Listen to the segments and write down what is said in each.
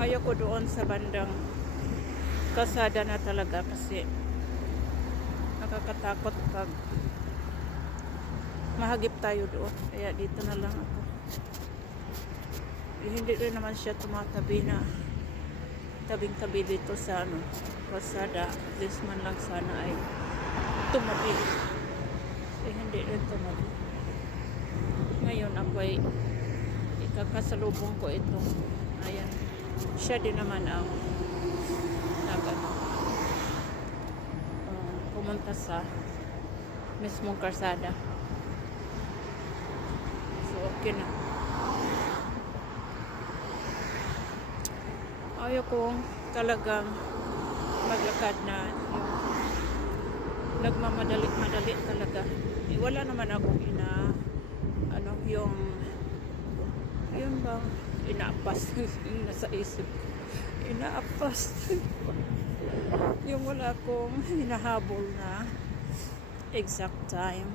Ayoko doon sa bandang kasada na talaga kasi nakakatakot pag mahagip tayo doon. Kaya dito na lang ako. Hindi rin naman siya tumatabi na tabing-tabi dito sa kalsada. At least man lang sana ay tumabi. Hindi rin tumabi. Ngayon ako ay ikakasalubong ko ito. Ayan. Siya din naman ang pumunta sa mismong kalsada. So okay na. Ayaw kong talagang maglakad na yung nagmamadali talaga. Wala naman akong yun bang inaapas yung nasa isip ko. Inaapas. Yung wala akong hinahabol na exact time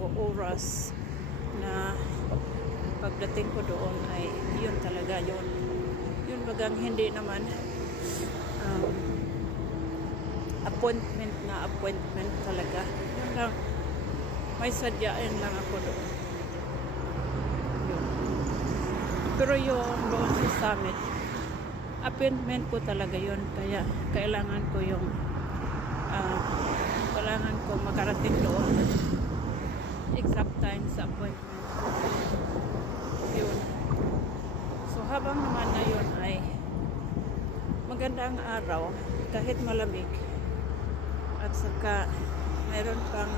o oras na pagdating ko doon ay yun talaga yun bagang hindi naman appointment talaga. Yun lang, may sadyain lang ako doon. Yun. Pero yung doon sa summit, appointment ko talaga yun. Kaya kailangan ko makarating doon exact time sa appointment. Yun. So habang naman na yun ay magandang araw kahit malamig at saka mayroon pang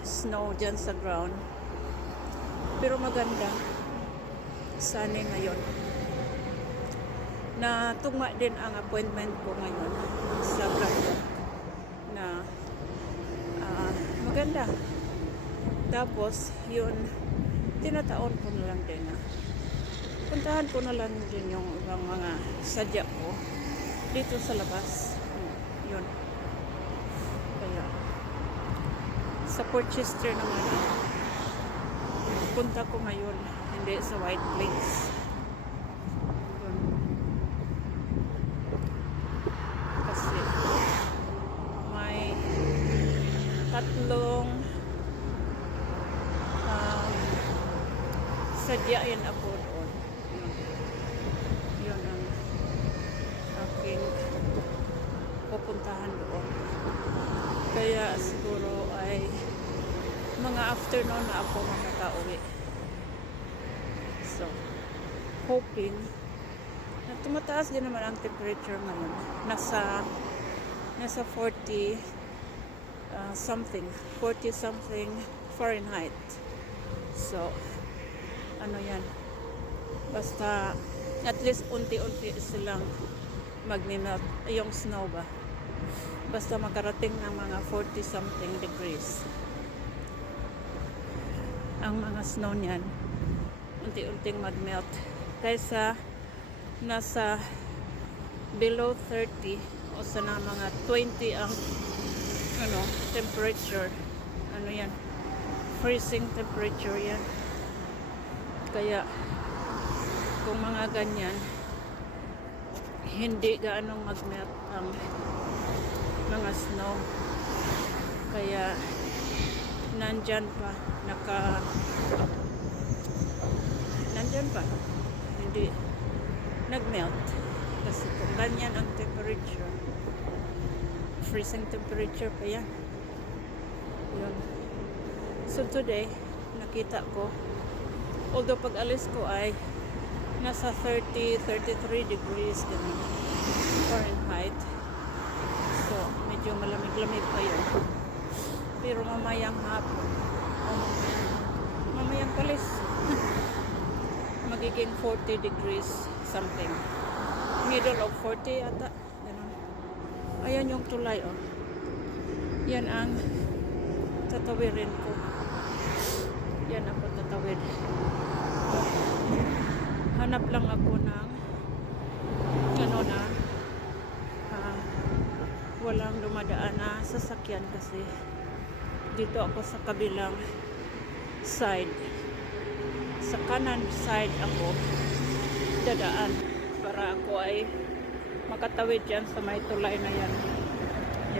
snow dyan sa ground, pero maganda sunny ngayon. Na tugma din ang appointment ko ngayon sa Brandon na maganda. Tapos yun, tinataon ko na lang din puntahan ko na lang din yung ibang mga sadya ko dito sa labas. Yun. Kaya sa Portchester naman punta ko ngayon, hindi sa White Plains. Yun. Kasi may tatlong sadyain ako doon. Yun ang aking pupuntahan doon. Kaya siguro ay mga afternoon na ako makakauwi. So, hoping na tumataas din naman ang temperature ngayon. Nasa 40 something Fahrenheit. So, ano yan? Basta at least unti-unti silang magmi-melt yung snow ba. Basta makarating ng mga 40 something degrees. Ang mga snow niyan unti-unting mag-melt kaysa nasa below 30 o sa mga 20 ang temperature. Yan, freezing temperature yan. Kaya kung mga ganyan hindi gaanong mag-melt ang mga snow, kaya nandyan pa hindi nag-melt kasi kung ganyan ang temperature, freezing temperature pa yan. Yun. So today nakita ko, although pag alis ko ay nasa 33 degrees ganun, Fahrenheit. So medyo malamig-lamig pa yun. Pero mamayang hapon mamayang kalis magiging 40 degrees something, middle of 40 ata ganun. Ayan yung tulay yan ang tatawirin ko. Yan ako tatawid. Hanap lang ako ng walang dumadaan na sasakyan kasi dito ako sa kabilang side, sa kanan side ako dadaan. para ako ay makatawid dyan sa may tulay na yan.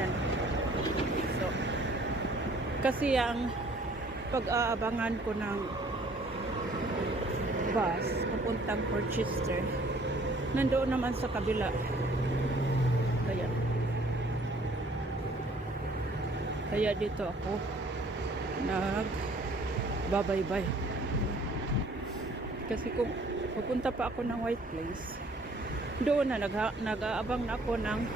Yan. So, kasi ang pag-aabangan ko ng bus papuntang Portchester, nandoon naman sa kabila. Kaya dito ako nagbabaybay. Kasi kung pupunta pa ako ng White Place, doon na nag-aabang na ako ng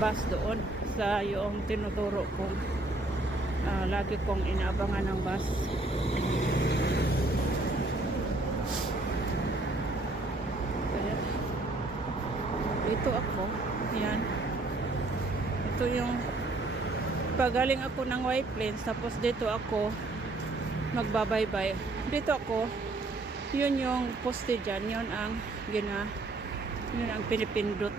bus doon sa yung tinuturo kong lagi kong inaabangan ng bus. Kaya dito ako. Yan. Ito yung pagaling ako ng White Plains, tapos dito ako magbabaybay. Dito ako, yun yung poste dyan, yun ang pinipindot.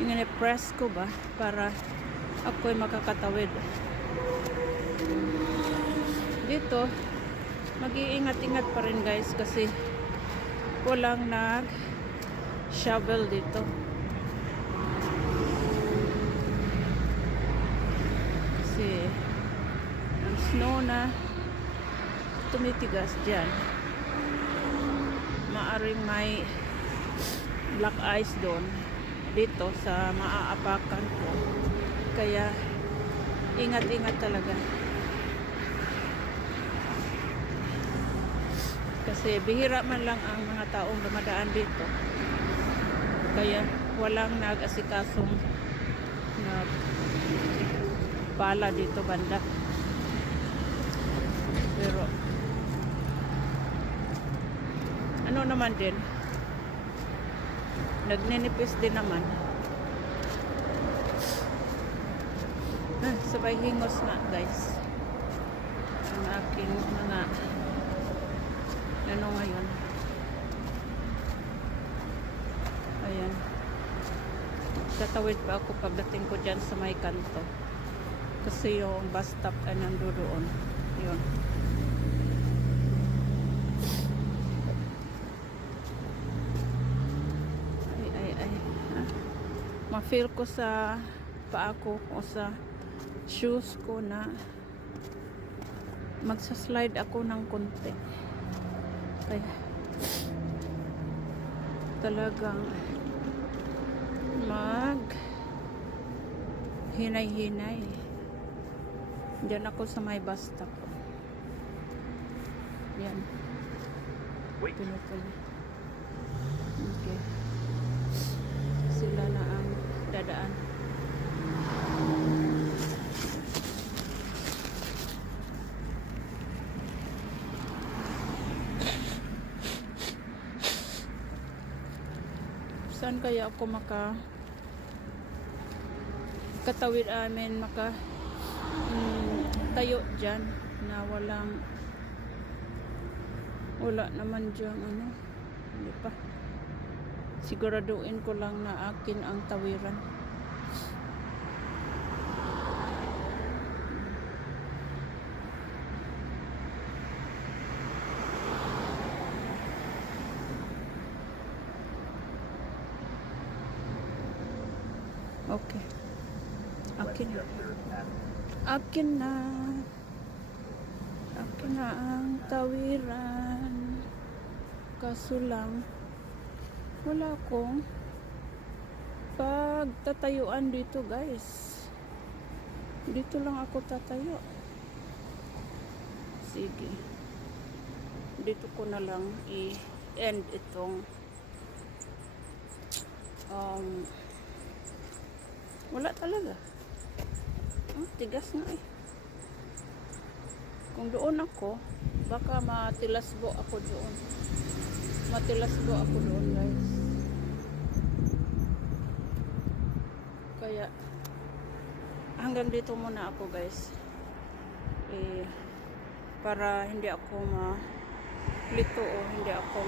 Yung press ko ba para ako'y makakatawid. Dito, mag-iingat-ingat pa rin guys kasi walang nag-shovel dito. Kasi ang snow na tumitigas dyan, maaring may black ice doon dito sa maaapakan ko, kaya ingat-ingat talaga kasi bihira man lang ang mga taong dumadaan dito, kaya walang nag-asikasong pala dito banda. Pero ano naman din, nagninipis din naman. Sabay hingos na guys ang aking mga ano ngayon. Ayan, tatawid pa ako pagdating ko dyan sa may kanto kasi yung bus stop ay nandoon. Yun. Ay. Ma-feel ko sa paa ko o sa shoes ko na magsaslide ako ng konti. Kaya talagang hinay-hinay. Diyan ako sa may bus stop. Yan. Pinutuloy. Okay. Sila na ang dadaan. Saan kaya ako katawid tayo dyan na wala naman dyan hindi pa. Siguraduhin ko lang na akin ang tawiran. Okay. Akin na ang tawiran. Kaso lang wala akong pagtatayuan dito guys. Dito lang ako tatayo. Sige, dito ko na lang i-end itong wala talaga. Tigas nga eh. Kung doon ako, baka matilasbo ako doon. Guys. Kaya hanggang dito muna ako guys. Para hindi ako malito o hindi ako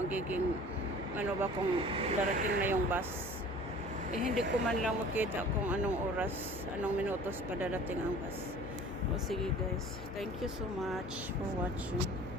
magiging ano ba kung darating na yung bus. Hindi ko man lang makita kung anong oras, anong minutos pa darating ang bus. O sige guys, thank you so much for watching.